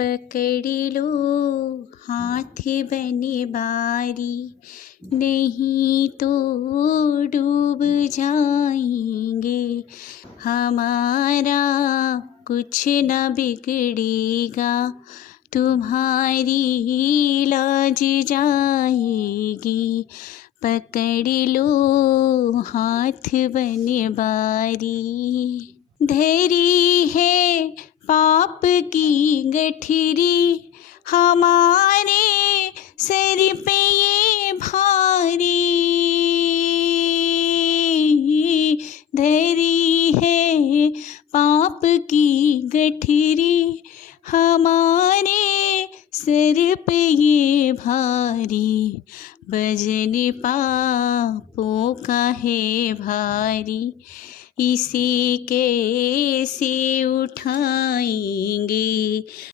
पकड़ लो हाथ बने बारी, नहीं तो डूब जाएंगे। हमारा कुछ न बिगड़ेगा, तुम्हारी लाज जाएगी। पकड़ लो हाथ बने बारी। धरी है पाप की गठरी, हमारे सिर पे ये भारी। धरी है पाप की गठरी, हमारे सिर पे ये भारी। वजन पापों का है भारी, इसे कैसे उठाएंगे।